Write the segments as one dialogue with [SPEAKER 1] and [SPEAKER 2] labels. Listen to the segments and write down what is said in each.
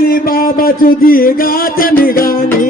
[SPEAKER 1] సాయి బాబా చుది గాచని గాని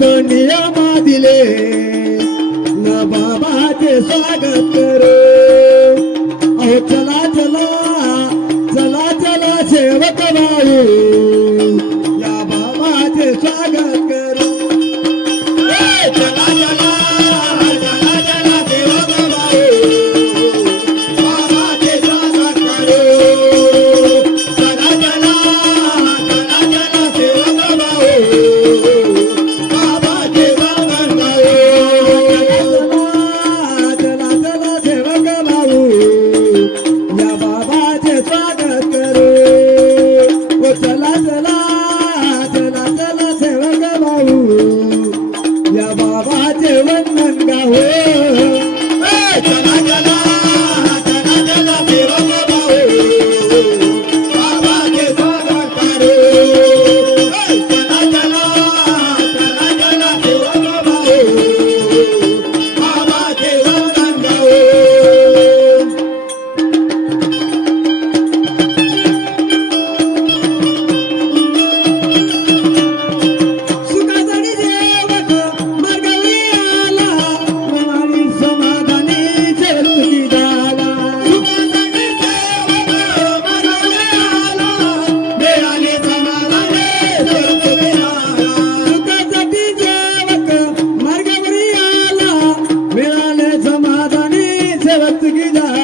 [SPEAKER 1] तो नियमा दिले न बाबाचे स्वागत करो. अहो चला चला चला चला सेवक भाऊ
[SPEAKER 2] せまっだ。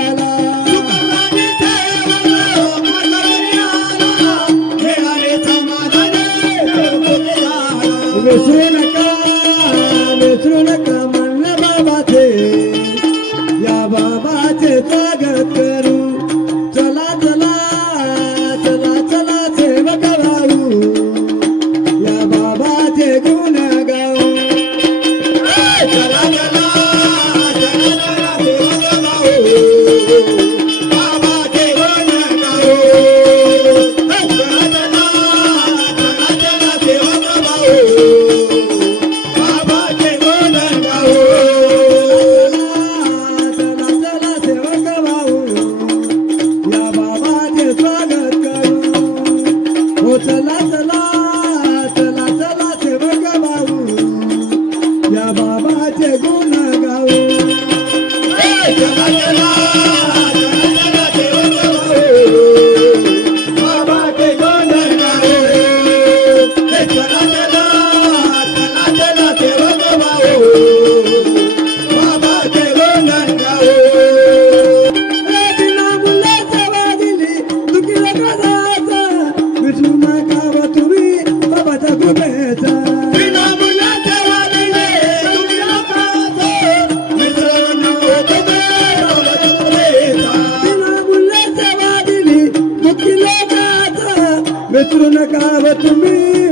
[SPEAKER 2] तु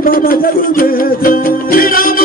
[SPEAKER 2] बाबा ज़